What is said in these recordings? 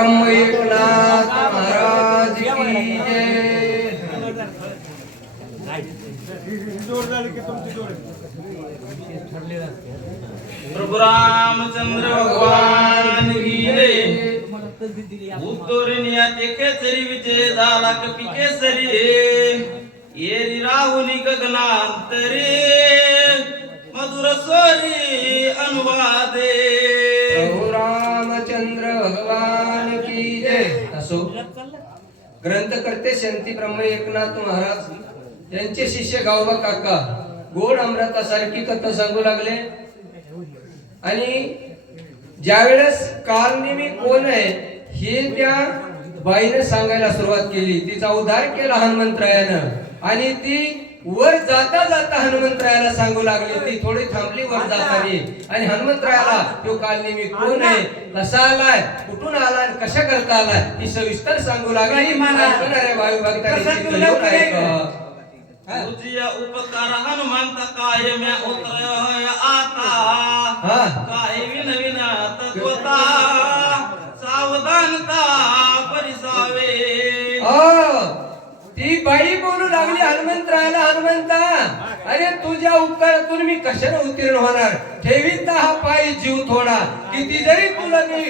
ब्रह्म एकनाथ महाराज की जय। प्रभु रामचंद्र भगवान की जय। उत्तोरिनिया केसरी विजय झाला कपी केसरी येरी राहुनी गगनांतरे। मधुर सोरी अनुवादे। असो. ग्रंथकर्ते शंती ब्रह्म एकनाथ महाराज यांचे शिष्य गावबा काका गोड अमृतासारखी कथा सांगू लागले. आणि ज्यावेळेस कालनिमी कोण आहे हे त्या बाईने सांगायला सुरुवात केली. तिचा उद्धार केला हनुमंतरायानं. आणि ती वर जाता जाता हनुमंतरायाला सांगू लागली ती थोडी थांबली वर जातानी. आणि हनुमंतरायाला तो कालनिमी कोण आहे? कसा आलाय? कुठून आलाय? आणि कशा करता आलाय? ही सविस्तर सांगू लागली. उपकार हनुमंत काय म्या उतर आता? काय विनविन तत्वता सावधानता परिसावे. ती बाई बोलू लागली हनुमंतराला हनुमंता. अरे तुझ्या उपकारातून मी कशाने उत्तीर्ण होणार? ठेवीत हा पाय जीव थोडा. किती जरी तुला मी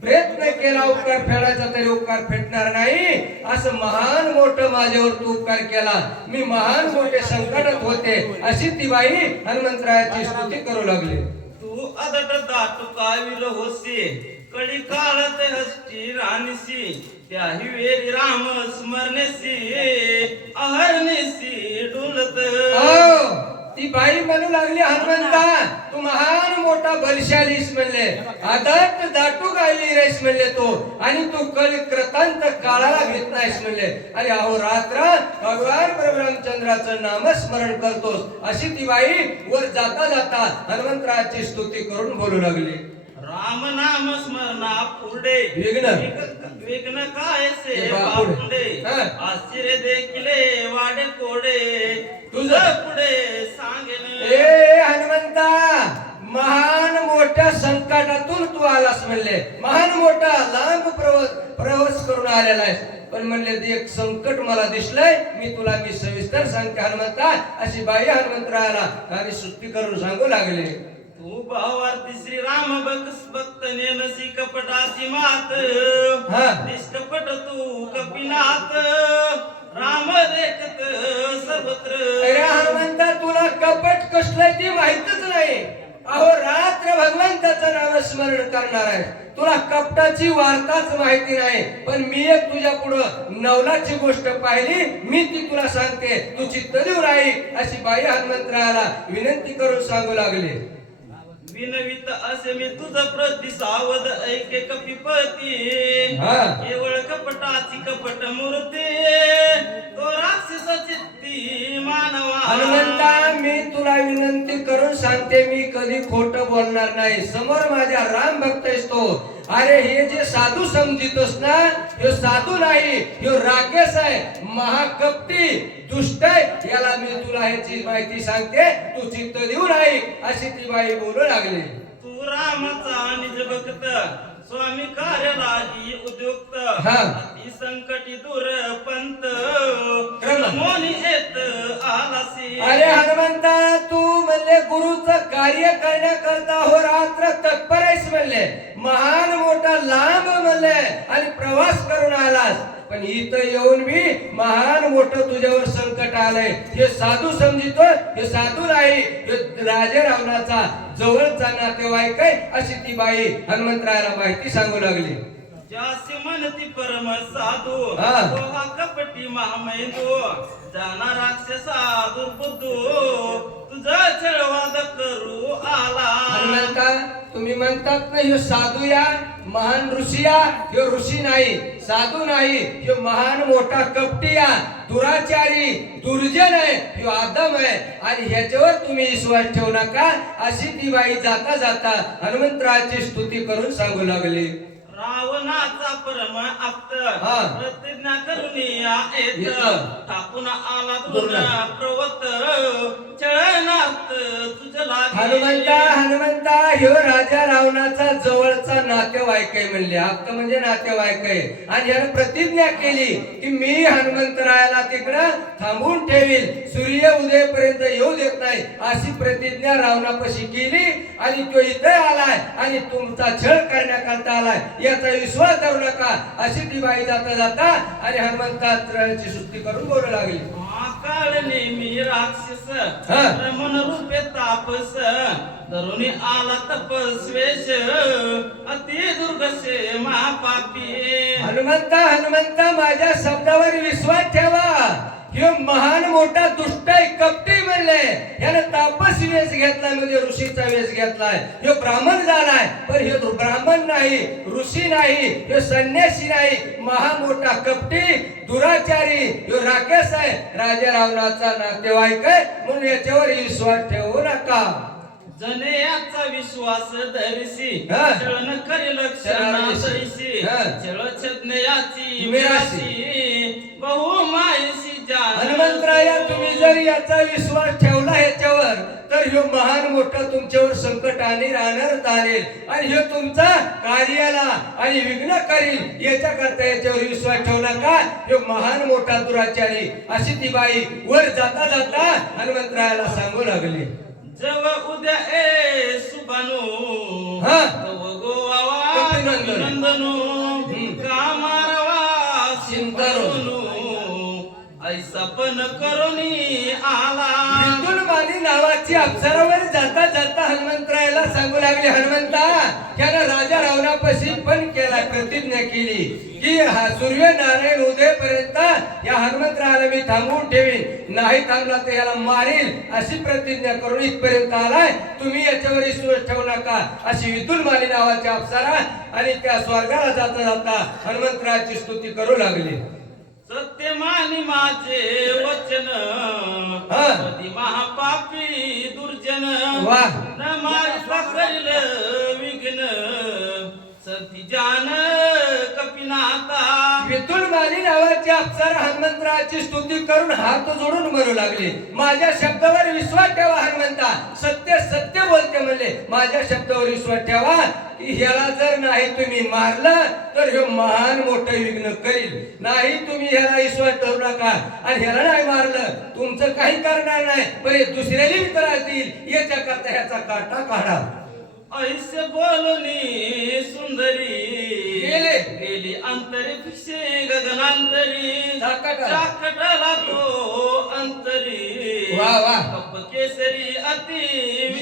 प्रयत्न केला उपकार फेडायचा तरी उपकार फेडणार नाही. असं महान मोठं माझ्यावर तू उपकार केला. मी महान मोठे संकटात होते. अशी ती बाई हनुमंतरायाची स्तुती करू लागली. तू अदट दाटू काविल होसी कडी काळत हस्ती राणीसी. त्याही वेरी राम स्मरणेसी अहरणेसी डुलत. हो, ती बाई म्हणू लागली हनुमंता तू महान मोठा बलशालीस म्हणले. आदत दाटू गायली रेस म्हणले तो आणि तू कल कृतांत काळाला घेत नाहीस म्हणले. आणि अहो रात्र भगवान परमरामचंद्राचं नामस्मरण करतोस अशी ती बाई वर जाता जाता हनुमंतराची स्तुती करून बोलू लागली. राम नाम स्मरणा पुढे. विघ्न. विघ्न काय से बापुडे. हा. आश्चर्य देखले वाडे कोडे. तुझं. पुढे सांगेन. ए हनुमंता महान मोठ्या संकटातून तू आलास म्हणले. महान मोठा लांब प्रवास प्रवास करून आलेला आहेस. पण म्हणले ते एक संकट मला दिसलंय. मी तुला मी सविस्तर सांगते हनुमंता. अशी बाई हनुमंतरायाला आणि सुट्टी करून सांगू लागले. तू भावार्थी श्री राम भक्स भक्त नेनसी कपटाची मात. निष्कपट तू कपिनाथ. राम देखत सर्वत्र. अरे हनुमंता तुला कपट कसलंय ती माहितच नाही. अहो रात्र भगवंताचं नाम स्मरण करणार आहे. तुला कपटाची वार्ताच माहिती नाही पण मी एक तुझ्या पुढं नवलाची गोष्ट पाहिली मी ती तुला सांगते. तू चित्त देऊ राही अशी बाई हनुमंतरायाला विनंती करून सांगू लागली. विनवित असे मी तुझ प्रति सावध ऐके कपिपती. केवळ कपटाची कपट मूर्ती हनुमंता मी तुला विनंती करून सांगते मी कधी खोट बोलणार नाही. समोर माझ्या राम भक्त असतो अरे हे जे साधू समजितोस ना हे साधू नाही हे राकेश आहे महाकप्ती दुष्ट आहे. याला मी तुला ह्याची माहिती सांगते तू चित्त देऊ नाही अशी ती बाई बोलू लागली. रामाचा निज भक्त स्वामी कार्यलागी उद्युक्त. हा. अति संकटी दूर पंत. क्रम. मोनी येत आलासी. अरे हनुमंता तू म्हणले गुरुचं कार्य करण्याकरता हो रात्र तत्पर आहेस म्हणले. महान मोठा लांब म्हणले आणि प्रवास करून आलास. पण इथं येऊन मी महान मोठं तुझ्यावर संकट आलंय हे साधू समजितो हे साधू नाही हे राजे रावणाचा जवळचा नातेवाईक आहे अशी ती बाई हनुमंतरायाला माहिती सांगू लागली म्हणती परम साधू. तो कपटी महामैदू जाना राक्षसा दुर्बुद्धू तुझा छळवाद करू आला. हनुमंता तुम्ही म्हणतात ना ह्यो साधू या महान ऋषी या ह्यो ऋषी नाही. साधू नाही ह्यो महान मोठा कपटी या. दुराचारी दुर्जन आहे ह्यो आदम आहे. आणि ह्याच्यावर तुम्ही विश्वास ठेवू नका अशी ती बाई जाता जाता हनुमंतराची स्तुती करून सांगू लागली. रावणाचा परम आप्त. प्रतिज्ञा करून येत. आला. दुर्गा प्रवत चळनात तुझ हनुमंता हनुमंता ह्यो राजा रावणाचा जवळचा नातेवाईक आहे म्हणले. हक्क म्हणजे नातेवाईक आहे. आणि यानं प्रतिज्ञा केली की मी हनुमंतरायाला तिकडं थांबून ठेवील सूर्य उदयपर्यंत येऊ देत नाही. अशी प्रतिज्ञा रावणापाशी केली आणि तो इथे आलाय आणि तुमचा छळ करण्याकरता आलाय. याचा विश्वास करू नका. अशी ती बाई जाता जाता आणि हनुमंताची सुट्टी करून बोलू लागली. नेहमी राक्षस हा. रमण रूपे तापस धरुणी आला तपस्वेश अति दुर्गसे महापापी. हनुमंता हनुमंता माझ्या शब्दावर विश्वास ठेवा. ह्यो महान मोठा दुष्ट कपटी म्हणले यानं तापस वेश घेतलाय म्हणजे ऋषीचा वेश घेतलाय. ह्यो ब्राह्मण झालाय पण ह्यो ब्राह्मण नाही ऋषी नाही ह्यो संन्यासी नाही. महा मोठा कपटी दुराचारी ह्यो राकेश आहे. राजा रावणाचा नातेवाईक आहे म्हणून याच्यावर विश्वास ठेवू नका. जने याचा विश्वास धरिसी हा. चळण करी लक्षणा सैसी हा. जान हनुमंतराया तुम्ही जर याचा विश्वास ठेवला ह्याच्यावर तर ह्यो महान मोठा तुमच्यावर संकट आणि राहणार आणेल आणि ह्यो तुमचा कार्याला आणि विघ्न करील याच्या करता याच्यावर विश्वास ठेवला का? ह्यो महान मोठा दुराचारी अशी ती बाई वर जाता जाता हनुमंतरायाला सांगू लागली. जव उद्या ए सुबानू हा. नंदनू दर्शन करुनी आला. बिंदुल नावाची अप्सरावर जाता जाता हनुमंतरायाला सांगू लागले हनुमंता त्यानं राजा रावणापाशी पण केला प्रतिज्ञा केली. की हा सूर्यनारायण उदयपर्यंत या हनुमंतरायाला मी थांबवून ठेवीन. नाही थांबला तर याला मारील अशी प्रतिज्ञा करून इथपर्यंत आलाय. तुम्ही याच्यावर विश्वास ठेवू नका. अशी विदुल मानी नावाची अप्सरा आणि त्या स्वर्गाला जाता जाता हनुमंतरायाची स्तुती करू लागली. सत्य मानी माझे वचन. कधी महापापी दुर्जन. न करील विघ्न सती जान माली हनुमंतराची स्तुती करून हात जोडून म्हणू लागले. माझ्या शब्दावर विश्वास ठेवा हनुमंता. सत्य सत्य बोलते म्हणले. माझ्या शब्दावर विश्वास ठेवा की ह्याला जर नाही तुम्ही मारलं तर हे महान मोठं विघ्न करील. नाही तुम्ही ह्याला विश्वास ठेवू नका. आणि ह्याला नाही मारलं तुमचं काही करणार नाही. पण हे दुसऱ्याला बी याच्या करता ह्याचा काटा काढा. ऐसे बोलनी सुंदरी गेले. गेली अंतरिक्षे गगनांतरी चाकटा. चाकटाला तो अंतरी वा, वा. केसरी अति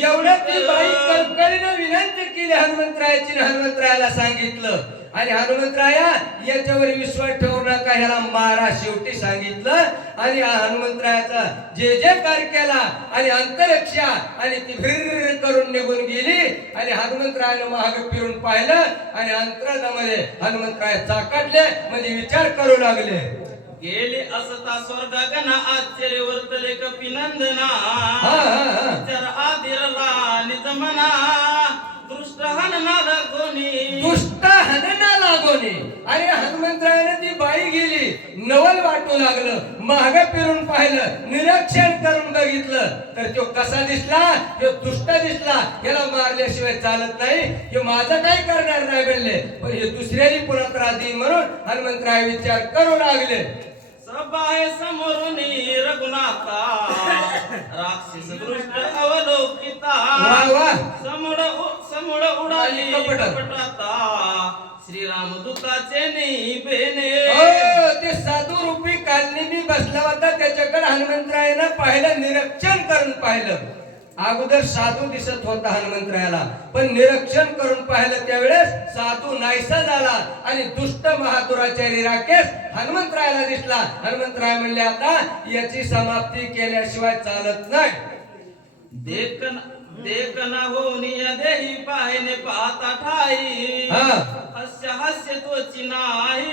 एवढं ती बाई कणकणीनं विनंती केली हनुमंतरायाची हनुमंतरायाला सांगितलं आणि हनुमंतराया याच्यावर विश्वास ठेवू नका ह्याला मारा शेवटी सांगितलं. आणि हनुमंतरायाचा जे जे कार्य केला आणि अंतरिक्षा आणि ती फिर करून निघून गेली. आणि हनुमंतरायानं महाग फिरून पाहिलं आणि अंतरामध्ये हनुमंतराय चाकाटले म्हणजे विचार करू लागले. गेले असता स्वर्गगण आश्चर्य वर्तले कपिनंदना. विचार आदिरला निज आणि हनुमंतरायाने ती बाई गेली नवल वाटू लागलं माग फिरून पाहिलं निरीक्षण करून बघितलं. तर तो कसा दिसला? तो दुष्ट दिसला. याला मारल्याशिवाय चालत नाही. हे माझं काही करणार नाही म्हणले. पण हे दुसऱ्यानी पुन्हा त्रास देईन म्हणून हनुमंतराय विचार करू लागले. सबाय समोरून रघुनाथा राक्षस दृष्ट अवलोकिता. समोड समोड उडाली. कपटाता. श्रीराम दूताचे निबेने हो ते साधू रूपी कालनी बसला होता त्याच्याकडे हनुमंतरायानं पाहिलं निरीक्षण करून पाहिलं. अगोदर साधू दिसत होता हनुमंतरायाला पण निरीक्षण करून पाहिलं त्यावेळेस साधू नाहीसा झाला आणि दुष्ट महादुराचारी राकेश हनुमंतरायाला दिसला. हनुमंतराय म्हणले आता याची समाप्ती केल्याशिवाय चालत नाही. देखन देखना होनी या देही पाहिने पाहता ठाई. हा. हास्य तोची नाही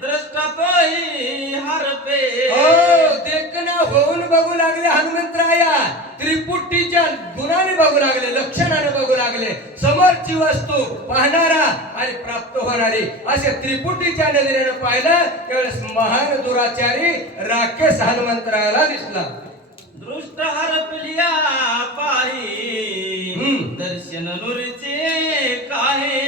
द्रष्टा तोही हरपे. हो होऊन बघू लागले हनुमंतराया. त्रिपुटीच्या गुणाने बघू लागले लक्षणाने बघू लागले. समोरची वस्तू पाहणारा आणि प्राप्त होणारी असे त्रिपुटीच्या नजरेने पाहिलं त्यावेळेस महान दुराचारी राकेश हनुमंतरायाला दिसला. दृष्ट हरपलिया पाही हम्म. दर्शन नुरीचे काहे?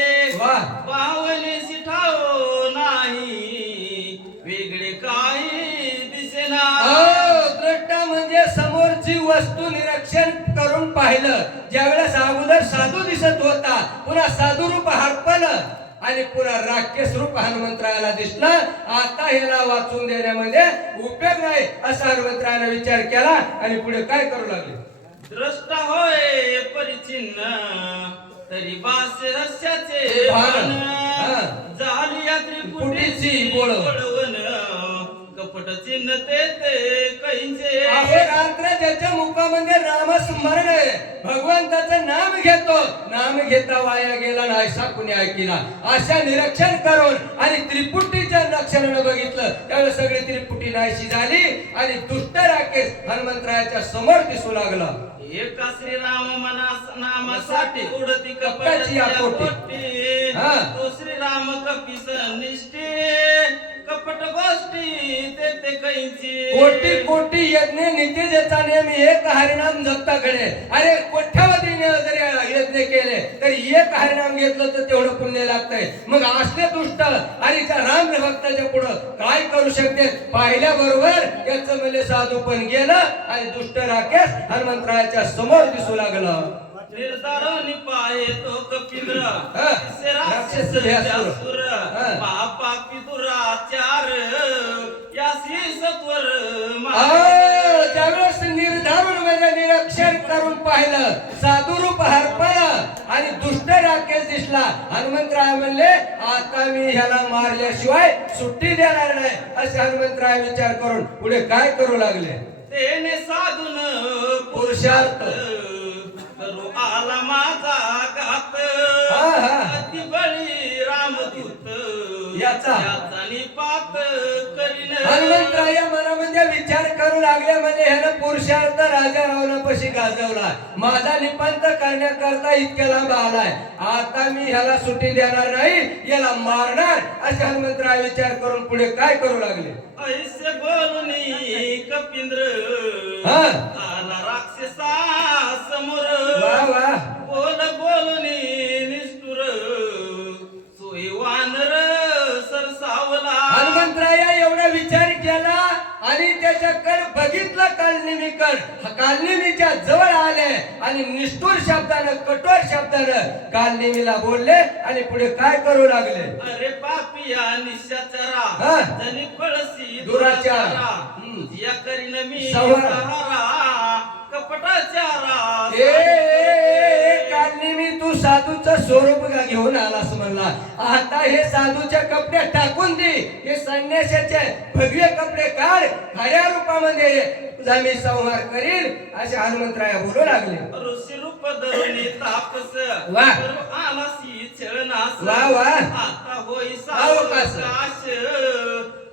वस्तू निरीक्षण करून पाहिलं. ज्यावेळेस अगोदर साधू दिसत होता पुन्हा साधू रूप हरपलं आणि पुन्हा राक्षस रूप हनुमंतरायाला दिसलं. आता ह्याला वाचून देण्यामध्ये उपयोग नाही असा हनुमंतरायाने विचार केला आणि पुढे काय करू लागले? द्रष्टा होय परिचिन्न तरी बासे रस्याचे भान. झाली या बोळ. बोळवण. कपट चिन्ह ते ते कैंचे आहे रात्र ज्याच्या मुखामध्ये नामस्मरण आहे भगवंताचं नाम घेतो. नाम घेता वाया गेला असा कुणी ऐकिला? अशा निरीक्षण करून आणि त्रिपुटीच्या लक्षणानं बघितलं. त्यावेळेस सगळी त्रिपुटी नाहीशी झाली आणि दुष्ट राकेश हनुमंतरायाच्या समोर दिसू लागला. एका श्रीराम मनास नामासाठी उडती कपटाची या हा. तो श्रीराम कपीस निष्ठे कपट गोष्टी ते ते कैची. कोटी कोटी यज्ञ नित्य देता नेम एक हरिणाम जगताकडे अरे कोठ्यावधीने जरी यज्ञ केले तर एक हरिणाम घेतलं तर तेवढं पुण्य लागतंय. मग असले दुष्ट आणि त्या राम भक्ताच्या पुढं काय करू शकते? पाहिल्या बरोबर त्याचं म्हणजे साधू पण गेलं आणि दुष्ट राकेश हनुमंतरायाच्या समोर दिसू लागलं. निर्धारण पाहे तो कपिंद्र. तिसरा राक्षस शिष्य भ्यासुर. भ्यासुर. महापापी दुराचार यासी सत्वर अहो, ज्यावेळेस निर्धारून म्हणजे करून पाहिलं साधू रूप हरपलं आणि दुष्ट राकेश दिसला हनुमंतराय म्हणले आता मी ह्याला मारल्याशिवाय सुट्टी देणार नाही असे हनुमंतराय विचार करून पुढे काय करू लागले तेने साधून पुरुषार्थ. करू आला माझा घात. अति बळी रामदूत याचा. निपात करीन हनुमंतराय या मनामध्ये विचार करू लागले म्हणजे ह्यानं पुरुषार्थ राजा रावणापाशी गाजवला. माझा निपांत करण्याकरता इतक्या लांब आलाय. आता मी ह्याला सुट्टी देणार नाही याला मारणार असे हनुमंतराय विचार करून पुढे काय करू लागले? ऐसे बोलून कपिंद्र. आला राक्षसा समोर. वा वा. बोल बोलून निष्ठुर. सोय वानर सरसावला हनुमंतराय आणि त्याच्याकडे बघितलं कालनिमीकड कालनिमीच्या जवळ आले आणि निष्ठुर शब्दानं कठोर शब्दानं कालनिमीला बोलले आणि पुढे काय करू लागले अरे पापिया. निशाचरा जनी पळसी हम्म. या करीन मी संहार. कपटाचारा साधूचं स्वरूप का घेऊन आलास म्हणला. आता हे साधूच्या कपडे टाकून दे. हे संन्यासाचे भगवे कपडे काढ. खऱ्या रूपामध्ये ये. तुझा मी संहार करील असे हनुमंतराया बोलू लागले. ऋषी रूप तापस. वा. आलासी छळनास. वा, वा. आता होई. सावकाश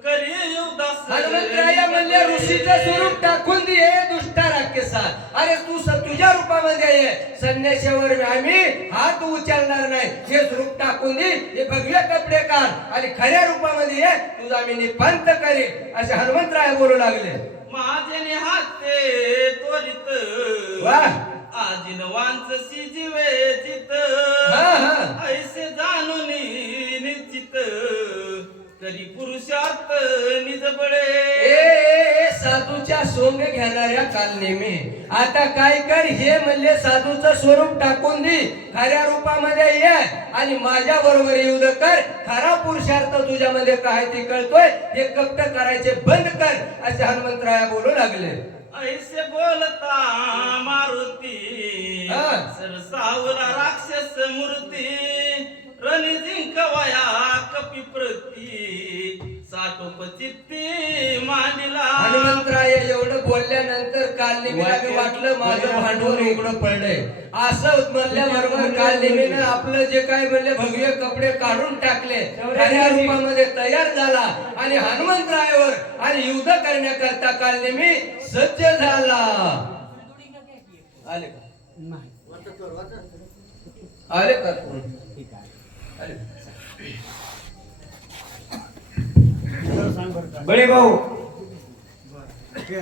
करी उदास. हनुमंतराया म्हणले ऋषीचं स्वरूप टाकून दे दुष्टा राक्षसा. अरे तू तुझ्या रूपामध्ये ये. संन्याशावर आम्ही हात उचलणार नाही. हे स्वरूप टाकून दे. हे भगवे कपडे काढ आणि खऱ्या रूपामध्ये ये. तुझा मी निपांत करीन. असे हनुमंतराय बोलू लागले. माझे हाते त्वरित. वा. आजीन वांच शिजिवे जित. हा, हा. ऐसे जाणून निश्चित. करी पुरुषार्थ निज ए, साधूच्या सोंग घेणाऱ्या कालनेमी आता काय कर हे म्हणले साधूचं स्वरूप टाकून दे. खऱ्या रूपामध्ये ये आणि माझ्या बरोबर युद्ध कर. खरा पुरुषार्थ तुझ्यामध्ये काय ते कळतोय? हे कपट करायचे बंद कर असे हनुमंतराया बोलू लागले. ऐसे बोलता मारुती. सरसावला राक्षस मूर्ती. रणी जिंकवया कपी प्रती साठोप चित्ती मांडला हनुमंतराय एवढं बोलल्यानंतर कालनेमीला बी वाटलं माझं भांडवल उघडं पडलंय. असं म्हणल्याबरोबर कालनेमीनं आपलं जे काय म्हणले भगवे कपडे काढून टाकले. खऱ्या रूपामध्ये तयार झाला. आणि हनुमंतरायावर आणि युद्ध करण्याकरता कालनेमी सज्ज झाला. आले का? आले का बळे भाऊ. ते